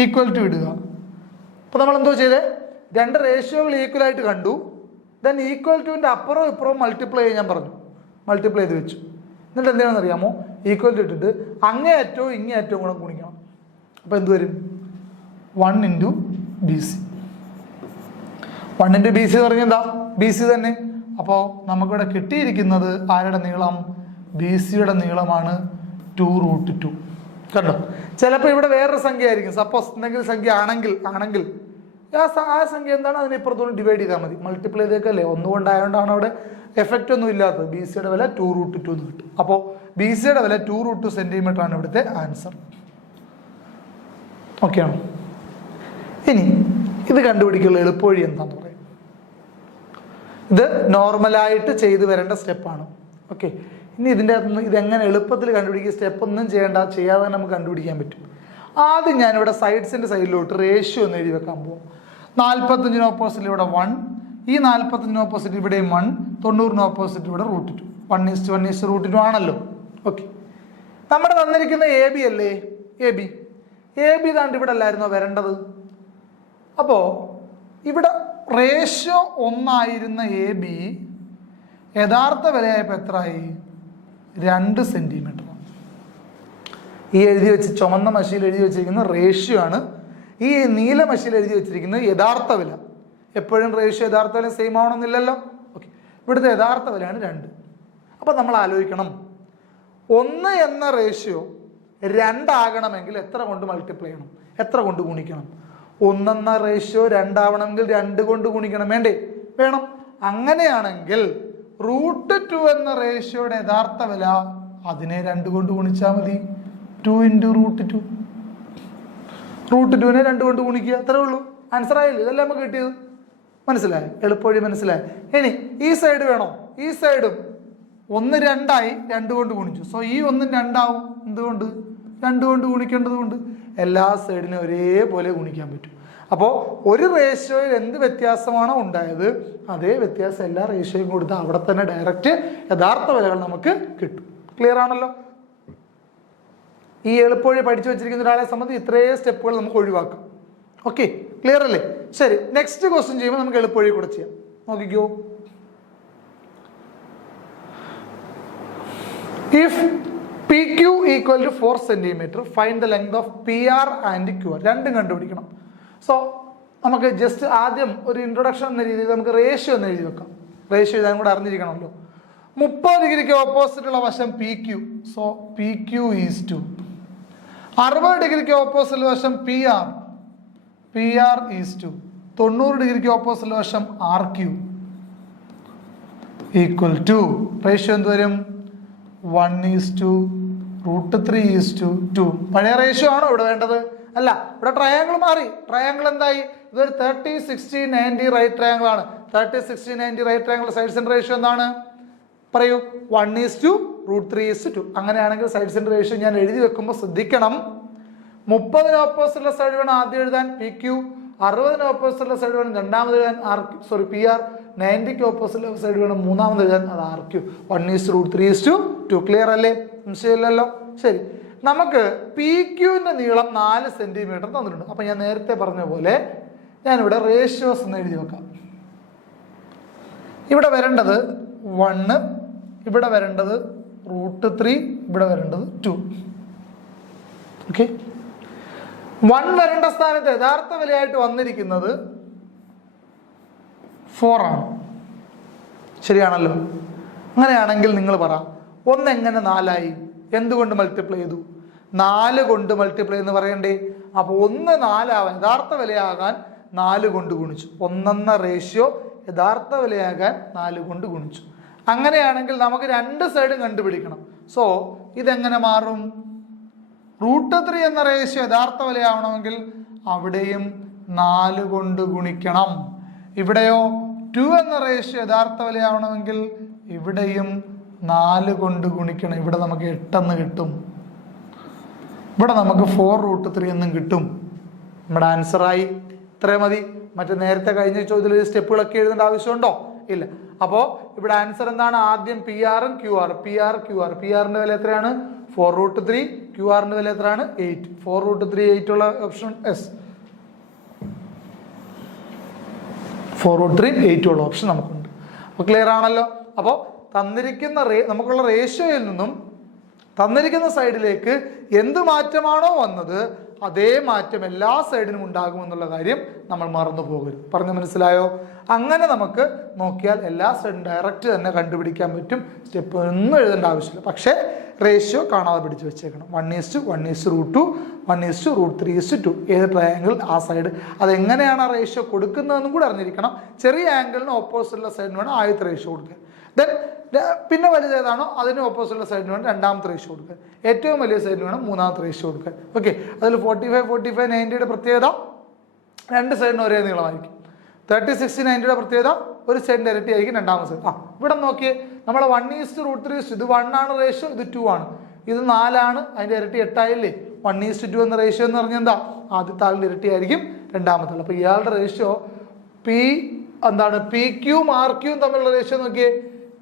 ഈക്വൽ ടു ഇടുക. അപ്പോൾ നമ്മൾ എന്തോ ചെയ്തേ? 2 റേഷ്യോകൾ ഈക്വൽ ആയിട്ട് കണ്ടു, ദെൻ ഈക്വൽ ടുവിൻ്റെ അപ്പുറവും ഇപ്പുറവും മൾട്ടിപ്ലൈ ചെയ്യാൻ പറഞ്ഞു, മൾട്ടിപ്ലൈ ചെയ്ത് വെച്ചു. എന്നിട്ട് എന്താണെന്ന് അറിയാമോ? ഈക്വൽ ടു ഇട്ടിട്ട് അങ്ങേ അറ്റവും ഇങ്ങേ അറ്റവും കൂടെ ഗുണിക്കണം. അപ്പോൾ എന്ത് വരും? 1 × BC. 1 × BC എന്ന് പറഞ്ഞാൽ എന്താ? BC തന്നെ. അപ്പോൾ നമുക്കിവിടെ കിട്ടിയിരിക്കുന്നത് ആരുടെ നീളം? BCയുടെ നീളമാണ് 2√2. കണ്ടോ? ചിലപ്പോൾ ഇവിടെ വേറൊരു സംഖ്യ ആയിരിക്കും. സപ്പോസ് എന്തെങ്കിലും സംഖ്യ ആണെങ്കിൽ ആ സംഖ്യ എന്താണ്? അതിനെ ഇപ്പുറത്തോളം ഡിവൈഡ് ചെയ്താൽ മതി, മൾട്ടിപ്ലൈ ചെയ്തേക്കല്ലേ. ഒന്നുകൊണ്ടായതുകൊണ്ടാണ് അവിടെ എഫക്റ്റ് ഒന്നും ഇല്ലാത്തത്. BCയുടെ വില 2√2 എന്ന് കിട്ടും. അപ്പോൾ BCയുടെ വില 2√2 സെന്റിമീറ്റർ ആണ് ഇവിടുത്തെ ആൻസർ. ഓക്കെയാണോ? ഇനി ഇത് കണ്ടുപിടിക്കുള്ള എളുപ്പവഴി എന്താന്ന് പറയാം. ഇത് നോർമലായിട്ട് ചെയ്തു വരേണ്ട സ്റ്റെപ്പാണ്. ഓക്കെ, ഇനി ഇതിൻ്റെ അകത്തുനിന്ന് ഇതെങ്ങനെ എളുപ്പത്തിൽ കണ്ടുപിടിക്കുക? സ്റ്റെപ്പ് ഒന്നും ചെയ്യാതെ നമുക്ക് കണ്ടുപിടിക്കാൻ പറ്റും. ആദ്യം ഞാനിവിടെ സൈഡ്സിൻ്റെ സൈഡിലോട്ട് റേഷ്യോ എന്ന് എഴുതി വെക്കാൻ പോകും. 45 ഓപ്പോസിറ്റ് ഇവിടെ 1, ഈ 45 ഓപ്പോസിറ്റ് ഇവിടെയും 1, 90 ഓപ്പോസിറ്റ് ഇവിടെ √2, 1:1 ആണല്ലോ. ഓക്കെ, നമ്മുടെ തന്നിരിക്കുന്ന എ ബി അല്ലേ, എ ബി താണ്ട് ഇവിടെ അല്ലായിരുന്നോ വരേണ്ടത്? അപ്പോൾ ഇവിടെ റേഷ്യോ 1 എ ബി യഥാർത്ഥ വിലയായപ്പോൾ എത്രയായി? 2 സെൻറ്റിമീറ്റർ. ഈ എഴുതി വെച്ച് ചുമന്ന മഷിയിൽ എഴുതി വെച്ചിരിക്കുന്ന റേഷ്യോ ആണ്. ഈ നീല മഷിയിൽ എഴുതി വെച്ചിരിക്കുന്നത് യഥാർത്ഥ വില. എപ്പോഴും റേഷ്യോ യഥാർത്ഥ വില സെയിം ആവണമെന്നില്ലല്ലോ. ഓക്കെ, ഇവിടുത്തെ യഥാർത്ഥ വിലയാണ് 2. അപ്പം നമ്മൾ ആലോചിക്കണം, 1 എന്ന റേഷ്യോ 2 ആകണമെങ്കിൽ എത്ര കൊണ്ട് മൾട്ടിപ്ലൈ ചെയ്യണം, എത്ര കൊണ്ട് ഗുണിക്കണം? 1 എന്ന റേഷ്യോ 2 ആവണമെങ്കിൽ 2 കൊണ്ട് ഗുണിക്കണം, വേണം. അങ്ങനെയാണെങ്കിൽ √2 എന്ന റേഷ്യോയുടെ യഥാർത്ഥ വില അതിനെ 2 കൊണ്ട് ഗുണിച്ചാൽ മതി. 2 × √2. √2നെ 2 കൊണ്ട് ഗുണിക്കുക, അത്രേ ഉള്ളൂ. ആൻസർ ആയില്ലേ? ഇതല്ലേ നമുക്ക് കിട്ടിയത്. മനസ്സിലായി? എളുപ്പവഴി മനസ്സിലായി. ഇനി ഈ സൈഡ് വേണോ? ഈ സൈഡും 1 2 2 കൊണ്ട് ഗുണിച്ചു. സോ ഈ 1 2 ആവും. എന്തുകൊണ്ട്? 2 കൊണ്ട് ഗുണിക്കേണ്ടത് കൊണ്ട്. എല്ലാ സൈഡിനും ഒരേപോലെ ഗുണിക്കാൻ പറ്റും. അപ്പോൾ ഒരു റേഷ്യോയിൽ എന്ത് വ്യത്യാസമാണോ ഉണ്ടായത് അതേ വ്യത്യാസം എല്ലാ റേഷ്യോയും കൊടുത്ത് അവിടെ തന്നെ ഡയറക്റ്റ് യഥാർത്ഥ വിലകൾ നമുക്ക് കിട്ടും. ക്ലിയർ ആണല്ലോ? ഈ എളുപ്പവഴി പഠിച്ചു വെച്ചിരിക്കുന്ന ഒരാളെ സംബന്ധിച്ച് ഇത്രയും സ്റ്റെപ്പുകൾ നമുക്ക് ഒഴിവാക്കാം. ഓക്കെ, ക്ലിയർ അല്ലേ? ശരി, നെക്സ്റ്റ് ക്വസ്റ്റ്യൻ ചെയ്യുമ്പോൾ നമുക്ക് എളുപ്പവഴി കൂടെ ചെയ്യാം. നോക്കിക്കോ. If PQ equal to 4 centimeter, find the length of PR and QR. രണ്ടും കണ്ടുപിടിക്കണം. സോ നമുക്ക് ജസ്റ്റ് ആദ്യം ഒരു ഇൻട്രൊഡക്ഷൻ എന്ന രീതിയിൽ നമുക്ക് റേഷ്യോ എന്ന് എഴുതി വെക്കാം. റേഷ്യോ ഇതാൻ കൂടെ അറിഞ്ഞിരിക്കണമല്ലോ. 30 ഡിഗ്രിക്ക് ഓപ്പോസിറ്റുള്ള വശം PQ. So PQ is to 60 ഡിഗ്രിക്ക് ഓപ്പോസിറ്റ് വശം PR ഈസ് ടു 90 ഡിഗ്രിക്ക് ഓപ്പോസിറ്റ് വശം RQ ഈക്വൽ ടു റേഷ്യോ എന്ത് വരും? 1:√3:2. പഴയ റേഷ്യോ ആണോ ഇവിടെ വേണ്ടത്? അല്ല, ഇവിടെ ട്രയാങ്കിൾ മാറി. ട്രയാങ്കിൾ എന്തായി? ഇതൊരു 30, 60, 90 റൈറ്റ് ട്രയാങ്കിൾ ആണ്. 30, 60, 90 റൈറ്റ് ട്രയാങ്കിൾ സൈഡ്സിന്റെ റേഷ്യോ എന്താണ്? പറയൂ. 1:√3:2. അങ്ങനെയാണെങ്കിൽ സൈഡ്സിന്റെ റേഷ്യോ ഞാൻ എഴുതി വെക്കുമ്പോൾ ശ്രദ്ധിക്കണം. 30 ഓപ്പോസിറ്റുള്ള സൈഡ് വേണം ആദ്യം എഴുതാൻ PQ, 60 ഓപ്പോസിറ്റുള്ള സൈഡ് വേണം രണ്ടാമത് എഴുതാൻ PR, 90 ഓപ്പോസിറ്റ് സൈഡ് വേണം മൂന്നാമത് എഴുതാൻ, അത് RQ. 1:√3:2. ക്ലിയർ അല്ലേ? സംശയമില്ലല്ലോ. ശരി, നമുക്ക് PQന്റെ നീളം 4 സെന്റിമീറ്റർ തന്നിട്ടുണ്ട്. അപ്പൊ ഞാൻ നേരത്തെ പറഞ്ഞ പോലെ ഞാനിവിടെ റേഷ്യോസ് എന്ന് എഴുതി വെക്കാം. ഇവിടെ വരേണ്ടത് 1, ഇവിടെ വരേണ്ടത് √3, ഇവിടെ വരേണ്ടത് 2. ഓക്കെ, 1 വരേണ്ട സ്ഥാനത്ത് യഥാർത്ഥ വിലയായിട്ട് വന്നിരിക്കുന്നത് 4 ആണ്. ശരിയാണല്ലോ? അങ്ങനെയാണെങ്കിൽ നിങ്ങൾ പറ, 1 എങ്ങനെ 4 ആയി? എന്തുകൊണ്ട് മൾട്ടിപ്ലൈ ചെയ്തു? 4 കൊണ്ട് മൾട്ടിപ്ലൈ എന്ന് പറയണ്ടേ? അപ്പോൾ 1 4 ആവാൻ യഥാർത്ഥ വിലയാകാൻ 4 കൊണ്ട് ഗുണിച്ചു. 1 എന്ന റേഷ്യോ യഥാർത്ഥ വിലയാകാൻ 4 കൊണ്ട് ഗുണിച്ചു. അങ്ങനെയാണെങ്കിൽ നമുക്ക് 2 സൈഡും കണ്ടുപിടിക്കണം. സോ ഇതെങ്ങനെ മാറും? √3 എന്ന റേഷ്യോ യഥാർത്ഥ വിലയാവണമെങ്കിൽ അവിടെയും 4 കൊണ്ട് ഗുണിക്കണം. ഇവിടെയോ 2 എന്ന റേഷ്യോ യഥാർത്ഥ വിലയാവണമെങ്കിൽ ഇവിടെയും 4 കൊണ്ട് ഗുണിക്കണം. ഇവിടെ നമുക്ക് 8 എന്ന് കിട്ടും. ഇവിടെ നമുക്ക് 4√3 എന്നും കിട്ടും. നമ്മുടെ ആൻസറായി. ഇത്രയും മതി. മറ്റേ നേരത്തെ കഴിഞ്ഞ ചോദ്യത്തിൽ സ്റ്റെപ്പുകളൊക്കെ എഴുതേണ്ട ആവശ്യമുണ്ടോ? ഇല്ല. അപ്പോൾ ഇവിടെ ആൻസർ എന്താണ്? ആദ്യം PR ഉം QR. PRന്റെ വില എത്രയാണ്? 4√3. QRന്റെ വില എത്രയാണ്? 8. 4√3 8 ഉള്ള ഓപ്ഷൻ S. 4√3 8 ഉള്ള ഓപ്ഷൻ നമുക്കുണ്ട്. അപ്പോൾ ക്ലിയർ ആണല്ലോ? അപ്പോൾ തന്നിരിക്കുന്ന നമുക്കുള്ള റേഷ്യോയിൽ നിന്നും തന്നിരിക്കുന്ന സൈഡിലേക്ക് എന്ത് മാറ്റമാണോ വന്നത് അതേ മാറ്റം എല്ലാ സൈഡിനും ഉണ്ടാകുമെന്നുള്ള കാര്യം നമ്മൾ മറന്നു പോകരുത്. പറഞ്ഞു മനസ്സിലായോ? അങ്ങനെ നമുക്ക് നോക്കിയാൽ എല്ലാ സൈഡും ഡയറക്റ്റ് തന്നെ കണ്ടുപിടിക്കാൻ പറ്റും. സ്റ്റെപ്പ് ഒന്നും എഴുതേണ്ട ആവശ്യമില്ല. പക്ഷേ റേഷ്യോ കാണാതെ പിടിച്ച് വെച്ചേക്കണം. 1:1:√2, 1:√3:2. ഏത് ട്രയാങ്കിൾ ആ സൈഡ് അതെങ്ങനെയാണ് ആ റേഷ്യോ കൊടുക്കുന്നതെന്നും കൂടെ അറിഞ്ഞിരിക്കണം. ചെറിയ ആംഗിളിന് ഓപ്പോസിറ്റുള്ള സൈഡിന് വേണം ആദ്യത്തെ റേഷ്യോ കൊടുക്കുക. ദെൻ പിന്നെ വലുതേതാണോ അതിന് ഓപ്പോസിറ്റുള്ള സൈഡിന് വേണം രണ്ടാമത്തെ റേഷ്യോ കൊടുക്കുക. ഏറ്റവും വലിയ സൈഡിന് വേണം മൂന്നാമത്തെ റേഷ്യോ കൊടുക്കുക. ഓക്കെ, അതിൽ 45, 90യുടെ പ്രത്യേകത 2 സൈഡിന് ഒരേ നീളമായിരിക്കും. 30, 60, 90യുടെ പ്രത്യേകത ഒരു സൈഡിൻ്റെ ഇരട്ടി ആയിരിക്കും രണ്ടാമത്തെ സൈഡ്. ഇവിടെ നോക്കിയേ, നമ്മളെ 1:√3. ഇത് 1 ആണ് റേഷ്യോ, ഇത് 2 ആണ്. ഇത് 4 ആണ്, അതിൻ്റെ ഇരട്ടി 8 ആയില്ലേ? 1:2 എന്ന റേഷ്യോ എന്ന് പറഞ്ഞാൽ എന്താ, ആദ്യത്തെ ആളിൻ്റെ ഇരട്ടിയായിരിക്കും രണ്ടാമത്തെ ആൾ. അപ്പോൾ ഇയാളുടെ റേഷ്യോ പി എന്താണ്, പി ക്യൂവും ആർ ക്യൂവും തമ്മിലുള്ള റേഷ്യോ നോക്കിയേ,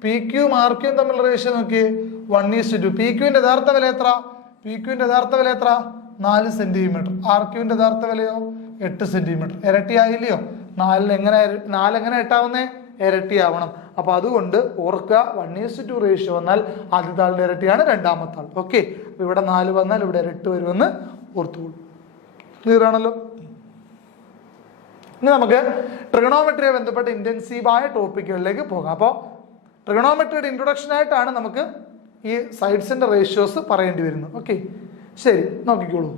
പി ക്യൂവും ആർ ക്യൂവും തമ്മിലുള്ള റേഷ്യോ നോക്കിയേ 1:2. പി ക്യൂവിൻ്റെ യഥാർത്ഥ വില എത്ര, പി ക്യൂവിൻ്റെ യഥാർത്ഥ വില എത്ര, 4 സെന്റിമീറ്റർ. ആർ ക്യൂവിൻ്റെ യഥാർത്ഥ വിലയോ 8 സെന്റിമീറ്റർ. ഇരട്ടിയായില്ലയോ? 4 എങ്ങനെ എട്ടാവുന്നേ, ഇരട്ടിയാവണം. അപ്പൊ അതുകൊണ്ട് ഓർക്കുക 1:2 റേഷ്യോ വന്നാൽ ആദ്യത്തെ ആളുടെ ഇരട്ടിയാണ് രണ്ടാമത്തെ ആൾ. ഓക്കെ, അപ്പൊ ഇവിടെ 4 വന്നാൽ ഇവിടെ 8 വരുമെന്ന് ഓർത്തുകൊള്ളു. ക്ലിയർ ആണല്ലോ. ഇനി നമുക്ക് ട്രിഗണോമെട്രിയെ ബന്ധപ്പെട്ട ഇന്റൻസീവായ ടോപ്പിക്കുകളിലേക്ക് പോകാം. അപ്പോൾ ട്രിഗണോമെട്രിയുടെ ഇൻട്രൊഡക്ഷൻ ആയിട്ടാണ് നമുക്ക് ഈ സൈഡ്സിന്റെ റേഷ്യോസ് പറയേണ്ടി വരുന്നത്. ഓക്കെ, ശരി, നോക്കിക്കോളൂ.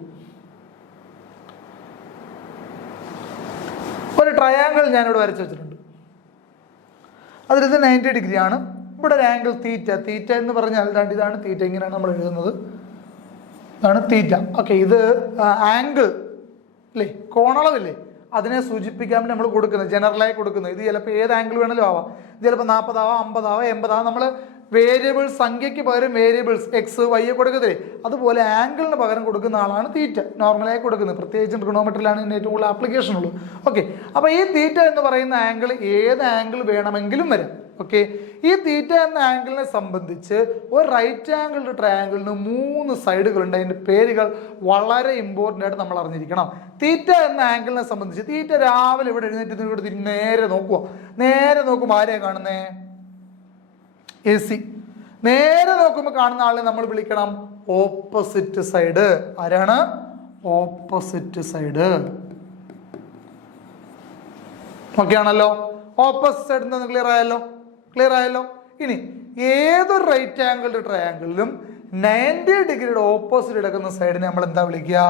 ഒരു ട്രയാങ്കിൾ ഞാനിവിടെ വരച്ചു വെച്ചിട്ടുണ്ട്. അതിലിത് 90 ഡിഗ്രി ആണ്. ഇവിടെ ഒരു ആംഗിൾ തീറ്റ, തീറ്റ എന്ന് പറഞ്ഞാൽ ഇതാണ് തീറ്റ, ഇങ്ങനെയാണ് നമ്മൾ എഴുതുന്നത്, ഇതാണ് തീറ്റ. ഓക്കെ, ഇത് ആംഗിൾ അല്ലേ, കോണളവില്ലേ, അതിനെ സൂചിപ്പിക്കാൻ വേണ്ടി നമ്മൾ കൊടുക്കുന്നത്, ജനറലായി കൊടുക്കുന്നത്. ഇത് ചിലപ്പോൾ ഏത് ആംഗിൾ വേണമെങ്കിലും ആവാം. ഇത് ചിലപ്പോൾ 40 ആവാം, 50 ആവാം, 80 ആവാം. നമ്മൾ വേരിയബിൾസ്, സംഖ്യയ്ക്ക് പകരം വേരിയബിൾസ് എക്സ് വൈ കൊടുക്കത്തില്ലേ, അതുപോലെ ആംഗിളിന് പകരം കൊടുക്കുന്ന ആളാണ് തീറ്റ, നോർമലായി കൊടുക്കുന്നത്. പ്രത്യേകിച്ചും ട്രിഗണോമെട്രിയിലാണ് ഇതിന് ഏറ്റവും കൂടുതൽ ആപ്ലിക്കേഷൻ ഉള്ളൂ. ഓക്കെ, അപ്പോൾ ഈ തീറ്റ എന്ന് പറയുന്ന ആംഗിൾ ഏത് ആംഗിൾ വേണമെങ്കിലും വരാം. ഓക്കെ, ഈ തീറ്റ എന്ന ആംഗിളിനെ സംബന്ധിച്ച് ഒരു റൈറ്റ് ആംഗിൾഡ് ട്രയാംഗിളിന് 3 സൈഡുകളുണ്ട്. അതിൻ്റെ പേരുകൾ വളരെ ഇമ്പോർട്ടൻ്റ് ആയിട്ട് നമ്മൾ അറിഞ്ഞിരിക്കണം. തീറ്റ എന്ന ആംഗിളിനെ സംബന്ധിച്ച് തീറ്റ രാവിലെ ഇവിടെ എഴുന്നേറ്റ് ഇവിടെ നേരെ നോക്കുക, നേരെ നോക്കുമ്പോൾ ആരെയാണ് കാണുന്നേ, എ സി. നേരെ നോക്കുമ്പോൾ കാണുന്ന ആളെ നമ്മൾ വിളിക്കണം ഓപ്പോസിറ്റ് സൈഡ്. ആരാണ്? Opposite side. ഓക്കെ ആണല്ലോ. ഓപ്പോസിറ്റ് സൈഡ് എന്ന് ക്ലിയർ ആയല്ലോ, ക്ലിയർ ആയല്ലോ. ഇനി ഏതൊരു റൈറ്റ് ആംഗിൾഡ് ട്രയാംഗിളിലും 90 ഡിഗ്രിയുടെ ഓപ്പോസിറ്റ് എടുക്കുന്ന സൈഡിനെ നമ്മൾ എന്താ വിളിക്കുക?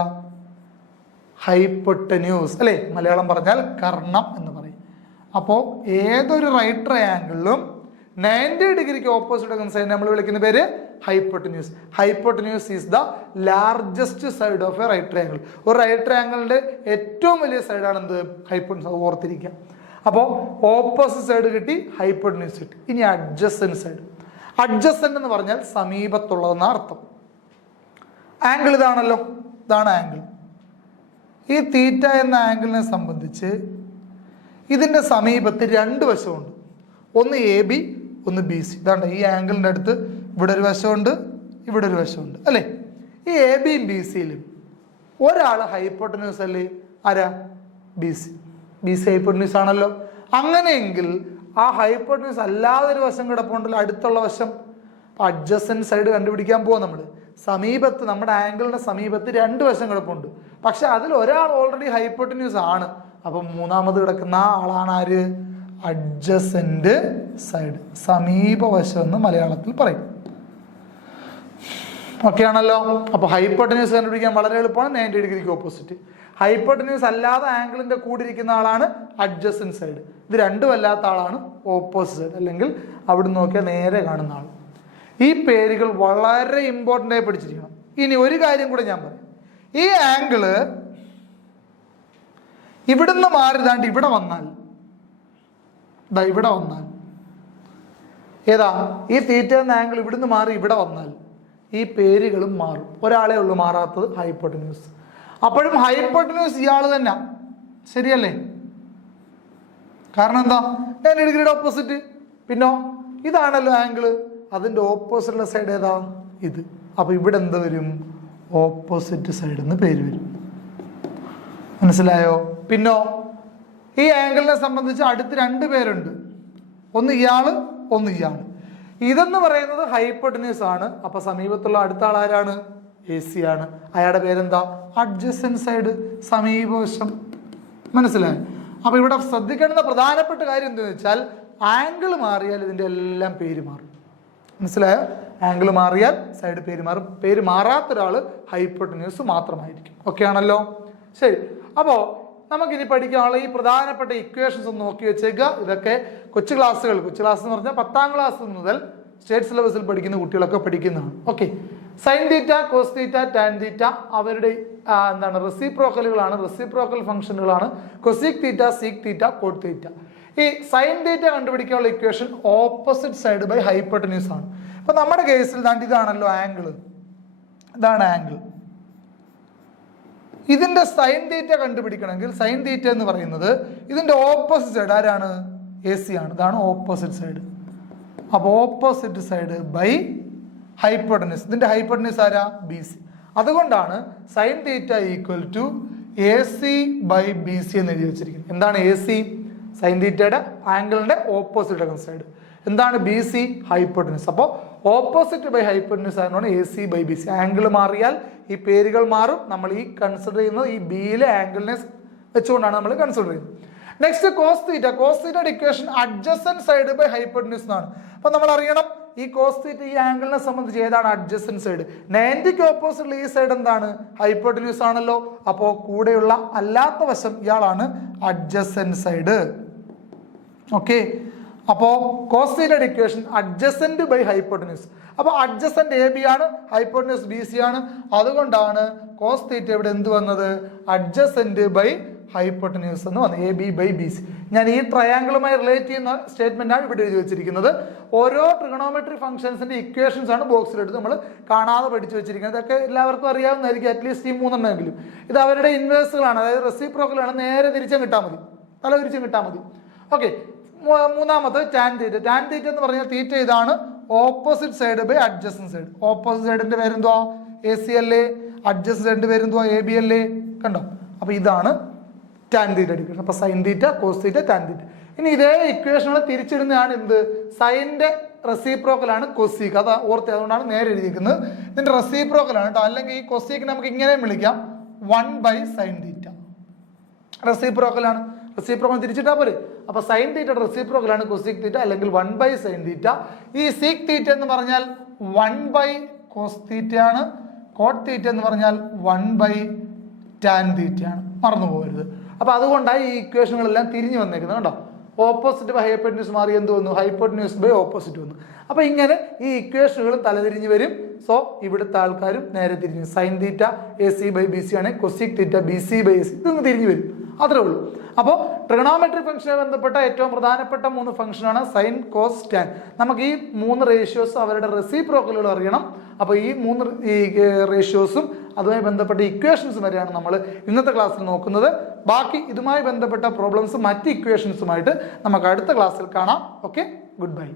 ഹൈപ്പോട്ടന്യൂസ് അല്ലേ, മലയാളം പറഞ്ഞാൽ കർണം എന്ന് പറയും. അപ്പോൾ ഏതൊരു റൈറ്റ് ട്രയാംഗിളിലും 90 ഡിഗ്രിക്ക് ഓപ്പോസിറ്റ് എടുക്കുന്ന സൈഡിനെ നമ്മൾ വിളിക്കുന്ന പേര് hypotenuse. Hypotenuse is the largest side of a right triangle. ഒരു റൈറ്റ് ട്രയാംഗിളിന്റെ ഏറ്റവും വലിയ സൈഡാണ് എന്ത്? ഹൈപ്പോട്ടന്യൂസ്. അത് ഓർത്തിരിക്കുക. അപ്പോൾ ഓപ്പോസിറ്റ് സൈഡ് കിട്ടി, ഹൈപ്പോട്ടന്യൂസ് കിട്ടി. ഇനി അഡ്ജസന്റ് സൈഡ്. അഡ്ജസന്റ് എന്ന് പറഞ്ഞാൽ സമീപത്തുള്ളതെന്ന അർത്ഥം. ആംഗിൾ ഇതാണല്ലോ, ഇതാണ് ആംഗിൾ. ഈ തീറ്റ എന്ന ആംഗിളിനെ സംബന്ധിച്ച് ഇതിന്റെ സമീപത്ത് 2 വശമുണ്ട്. ഒന്ന് എ ബി, ഒന്ന് ബി സി. ഇതാണ് ഈ ആംഗിളിൻ്റെ അടുത്ത് ഇവിടെ ഒരു വശമുണ്ട്, ഇവിടെ ഒരു വശമുണ്ട് അല്ലേ. ഈ എ ബിയും ബി സിയിലും ഒരാൾ ഹൈപ്പോട്ടന്യൂസ് അല്ലേ, ആരാ? B C. B C hypotenuse ആണല്ലോ. അങ്ങനെയെങ്കിൽ ആ ഹൈപ്പോട്ടന്യൂസ് അല്ലാതെ ഒരു വശം കിടപ്പുണ്ടല്ലോ, അടുത്തുള്ള വശം. അഡ്ജസന്റ് സൈഡ് കണ്ടുപിടിക്കാൻ പോവാം നമ്മൾ. സമീപത്ത്, നമ്മുടെ ആംഗിളിന്റെ സമീപത്ത് 2 വശം കിടപ്പുണ്ട്. പക്ഷെ അതിൽ ഒരാൾ ഓൾറെഡി ഹൈപ്പോട്ടന്യൂസ് ആണ്. അപ്പം മൂന്നാമത് കിടക്കുന്ന ആ ആളാണ് ആര്? അഡ്ജസന്റ് സൈഡ്, സമീപവശം എന്ന് മലയാളത്തിൽ പറയും. ഓക്കെ ആണല്ലോ. അപ്പൊ ഹൈപ്പോട്ടന്യൂസ് കണ്ടുപിടിക്കാൻ വളരെ എളുപ്പമാണ്, 90 ഡിഗ്രിക്ക് ഓപ്പോസിറ്റ്. ഹൈപ്പോട്ടന്യൂസ് അല്ലാതെ ആംഗിളിന്റെ കൂടെ ഇരിക്കുന്ന ആളാണ് അഡ്ജസന്റ് സൈഡ്. ഇത് രണ്ടും അല്ലാത്ത ആളാണ് ഓപ്പോസിറ്റ് സൈഡ്, അല്ലെങ്കിൽ അവിടെ നോക്കിയാൽ നേരെ കാണുന്ന ആൾ. ഈ പേരുകൾ വളരെ ഇമ്പോർട്ടൻ്റ് ആയി പഠിച്ചിരിക്കണം. ഇനി ഒരു കാര്യം കൂടെ ഞാൻ പറയാം. ഈ ആംഗിള് ഇവിടുന്ന് മാറി ദാണ്ട് ഇവിടെ വന്നാൽ, ഇവിടെ വന്നാൽ ഏതാ? ഈ തീറ്റ എന്ന ആംഗിൾ ഇവിടുന്ന് മാറി ഇവിടെ വന്നാൽ ഈ പേരുകളും മാറും. ഒരാളെ ഉള്ളൂ മാറാത്തത്, ഹൈപ്പോട്ടന്യൂസ്. അപ്പോഴും ഹൈപ്പോട്ടന്യൂസ് ഇയാൾ തന്നെ, ശരിയല്ലേ? കാരണം എന്താ? 90 ഡിഗ്രിയുടെ ഓപ്പോസിറ്റ്. പിന്നോ ഇതാണല്ലോ ആംഗിള്, അതിന്റെ ഓപ്പോസിറ്റുള്ള സൈഡ് ഏതാ? ഇത്. അപ്പൊ ഇവിടെ എന്ത് വരും? ഓപ്പോസിറ്റ് സൈഡ് എന്ന് പേര് വരും. മനസ്സിലായോ? പിന്നോ ഈ ആംഗിളിനെ സംബന്ധിച്ച് അടുത്ത് 2 പേരുണ്ട്. ഒന്ന് ഇയാള്, ഒന്ന് ഇയാള്. ഇതെന്ന് പറയുന്നത് ഹൈപ്പോട്ടന്യൂസ് ആണ്. അപ്പൊ സമീപത്തുള്ള അടുത്ത ആൾ ആരാണ്? എ സി ആണ്. അയാളുടെ പേരെന്താ? അഡ്ജസന്റ് സൈഡ്, സമീപവശം. മനസ്സിലായോ? അപ്പൊ ഇവിടെ ശ്രദ്ധിക്കേണ്ട പ്രധാനപ്പെട്ട കാര്യം എന്താണെന്ന് വെച്ചാൽ ആംഗിൾ മാറിയാൽ ഇതിന്റെ എല്ലാം പേര് മാറും. മനസ്സിലായോ? ആംഗിൾ മാറിയാൽ സൈഡ് പേര് മാറും. പേര് മാറാത്ത ഒരാള് ഹൈപ്പോട്ടന്യൂസ് മാത്രമായിരിക്കും. ഓക്കെ ആണല്ലോ? ശരി. അപ്പോ നമുക്കിനി പഠിക്കാനുള്ള ഈ പ്രധാനപ്പെട്ട ഇക്വേഷൻസ് ഒന്ന് നോക്കി വെച്ചേക്കുക. ഇതൊക്കെ കൊച്ചു ക്ലാസ് എന്ന് പറഞ്ഞാൽ 10ാം ക്ലാസ് മുതൽ സ്റ്റേറ്റ് സിലബസിൽ പഠിക്കുന്ന കുട്ടികളൊക്കെ പഠിക്കുന്നതാണ്. Okay. Sine theta, cos theta, tan theta അവരുടെ റെസിപ്രോക്കലുകളാണ്, റെസിപ്രോക്കൽ ഫംഗ്ഷനുകളാണ്. Cosec theta, sec theta, cot theta. ഈ സൈൻ തീറ്റ കണ്ടുപിടിക്കാനുള്ള equation opposite side by hypotenuse ആണ്. അപ്പൊ നമ്മുടെ കേസിൽ ഇതാണല്ലോ ആംഗിൾ, ഇതാണ് ആംഗിൾ ഇതിന്റെ സൈൻ തീറ്റ കണ്ടുപിടിക്കണമെങ്കിൽ സൈൻ തീറ്റ എന്ന് പറയുന്നത് ഇതിന്റെ ഓപ്പോസിറ്റ് സൈഡ് ആരാണ്? എ സി ആണ്. ഇതാണ് ഓപ്പോസിറ്റ് സൈഡ്. അപ്പോൾ ഓപ്പോസിറ്റ് സൈഡ് ബൈ ഹൈപ്പോട്ടന്യൂസ്. ഇതിന്റെ ഹൈപ്പോട്ടന്യൂസ് ആരാ? B C. അതുകൊണ്ടാണ് sine theta equal to A C by B C എന്ന് എഴുതി വെച്ചിരിക്കുന്നത്. എന്താണ് എ സി? സൈൻ തീറ്റയുടെ ആംഗിളിന്റെ ഓപ്പോസിറ്റ് സൈഡ്. എന്താണ് ബി സി? ഹൈപ്പോട്ടന്യൂസ്. അപ്പോൾ ഓപ്പോസിറ്റ് ബൈ ഹൈപ്പോട്ടന്യൂസ് ആയതുകൊണ്ട് A C by B C. Angle മാറിയാൽ ഈ പേരുകൾ മാറും. നമ്മൾ ഈ കൺസിഡർ ചെയ്യുന്നത് ഈ ബിയിലെ ആംഗിളിനെ വെച്ചുകൊണ്ടാണ് നമ്മൾ കൺസിഡർ ചെയ്യുന്നത്. Next cos theta. കോസ് തീറ്റയുടെ equation adjacent side by hypotenuse എന്നാണ്. അപ്പൊ നമ്മൾ അറിയണം ഈ കോസ് തീറ്റ ഈ ആംഗിളിനെ സംബന്ധിച്ച് ഏതാണ്? Adjacent side. 90ക്ക് ഓപ്പോസിറ്റ് ഈ സൈഡ് എന്താണ്? ഹൈപ്പോട്ടന്യൂസ് ആണല്ലോ. അപ്പോൾ കൂടെയുള്ള അല്ലാത്ത വശം ഇയാളാണ് അഡ്ജസന്റ് സൈഡ്. ഓക്കെ. അപ്പോൾ കോസ് തീറ്റയുടെ ഇക്വേഷൻ അഡ്ജസന്റ് ബൈ ഹൈപ്പോട്ടന്യൂസ്. അപ്പോൾ അഡ്ജസന്റ് എ ബി ആണ്, ഹൈപ്പോട്ടന്യൂസ് ബി സി ആണ്. അതുകൊണ്ടാണ് കോസ് തീറ്റ ഇവിടെ എന്ത് വന്നത്? അഡ്ജസന്റ് ബൈ ഹൈപ്പോട്ടന്യൂസ് എന്ന് വന്നു. A B by B C. ഞാൻ ഈ ട്രയാങ്കിളുമായി റിലേറ്റ് ചെയ്യുന്ന സ്റ്റേറ്റ്മെന്റ് ആണ് ഇവിടെ എഴുതി വെച്ചിരിക്കുന്നത്. ഓരോ ട്രിഗണോമെട്രി ഫംഗ്ഷൻസിന്റെ ഇക്വേഷൻസ് ആണ് ബോക്സിലെടുത്ത് നമ്മൾ കാണാതെ പഠിച്ചു വെച്ചിരിക്കുന്നത്. ഇതൊക്കെ എല്ലാവർക്കും അറിയാവുന്നതായിരിക്കും, അറ്റ്ലീസ്റ്റ് ഈ 3 ഇത് അവരുടെ ഇൻവേഴ്സുകളാണ്, അതായത് റെസിപ്രോക്കലാണ്. നേരെ തിരിച്ചും കിട്ടാൽ മതി, തല തിരിച്ചും കിട്ടാൽ മതി. ഓക്കെ. മൂന്നാമത് ടാൻ തീറ്റ. ടാൻ തീറ്റ എന്ന് പറഞ്ഞാൽ തീറ്റ ഇതാണ് opposite side by adjacent side. Opposite സൈഡിന്റെ പേരെന്തുവാ? എ സി അല്ലേ. അഡ്ജസന്റ് സൈഡിന്റെ പേരെന്തുവാ? എ ബി അല്ലേ. കണ്ടോ? അപ്പൊ ഇതാണ് ടാൻ തീറ്റ ഇക്വേഷൻ. അപ്പൊ sine theta, cos theta, tan theta. ഇനി ഇതേ ഇക്വേഷനുകൾ തിരിച്ചിടുന്നതാണ് എന്ത്? സൈനിന്റെ റെസിപ്രോക്കലാണ് കൊസീക്ക്. അത് ഓർത്ത്, അതുകൊണ്ടാണ് നേരെ എഴുതിയിരിക്കുന്നത്. ഇതിന്റെ റെസിപ്രോക്കലാണ് കേട്ടോ. അല്ലെങ്കിൽ ഈ കൊസീക്ക് നമുക്ക് ഇങ്ങനെയും വിളിക്കാം, 1 ബൈ സൈൻ തീറ്റ. റെസിപ്രോക്കലാണ്. റെസിപ്രോക്കൽ തിരിച്ചിട്ടാ പോരെ. അപ്പൊ സൈൻ തീറ്റയുടെ റെസിപ്രോക്കലാണ് കൊസീക് തീറ്റ, അല്ലെങ്കിൽ 1 ബൈ സൈൻ തീറ്റ. ഈ സീക് തീറ്റ എന്ന് പറഞ്ഞാൽ 1 ബൈ കോസ് തീറ്റയാണ്. കോട്ട് തീറ്റ എന്ന് പറഞ്ഞാൽ 1 ബൈ ടാൻ തീറ്റയാണ്. മറന്നു പോകരുത്. അപ്പൊ അതുകൊണ്ടാണ് ഈ ഇക്വേഷനുകളെല്ലാം തിരിഞ്ഞു വന്നേക്കുന്നത്. കേട്ടോ. ഓപ്പോസിറ്റ് ബൈ ഹൈപ്പോട്ടന്യൂസ് മാറി എന്ത് വന്നു? ഹൈപ്പോട്ടന്യൂസ് ബൈ ഓപ്പോസിറ്റ് വന്നു. അപ്പൊ ഇങ്ങനെ ഈ ഇക്വേഷനുകളും തലതിരിഞ്ഞ് വരും. സോ ഇവിടുത്തെ ആൾക്കാരും നേരെ തിരിഞ്ഞു. Sine theta A C by B C ആണ്, cosec theta B C by A C. ഇതൊന്ന് തിരിഞ്ഞു വരും, അത്രേ ഉള്ളൂ. അപ്പോൾ ട്രിഗണോമെട്രി ഫംഗ്ഷനെ ബന്ധപ്പെട്ട ഏറ്റവും പ്രധാനപ്പെട്ട 3 ഫംഗ്ഷനാണ് സൈൻ, കോസ്, ടാൻ. നമുക്ക് ഈ 3 റേഷ്യോസ് അവരുടെ റെസിപ്രോക്കലുകൾ അറിയണം. അപ്പോൾ ഈ 3 റേഷ്യോസും അതുമായി ബന്ധപ്പെട്ട ഇക്വേഷൻസും വരെയാണ് നമ്മൾ ഇന്നത്തെ ക്ലാസ്സിൽ നോക്കുന്നത്. ബാക്കി ഇതുമായി ബന്ധപ്പെട്ട പ്രോബ്ലംസും മറ്റ് ഇക്വേഷൻസുമായിട്ട് നമുക്ക് അടുത്ത ക്ലാസ്സിൽ കാണാം. Okay, good bye.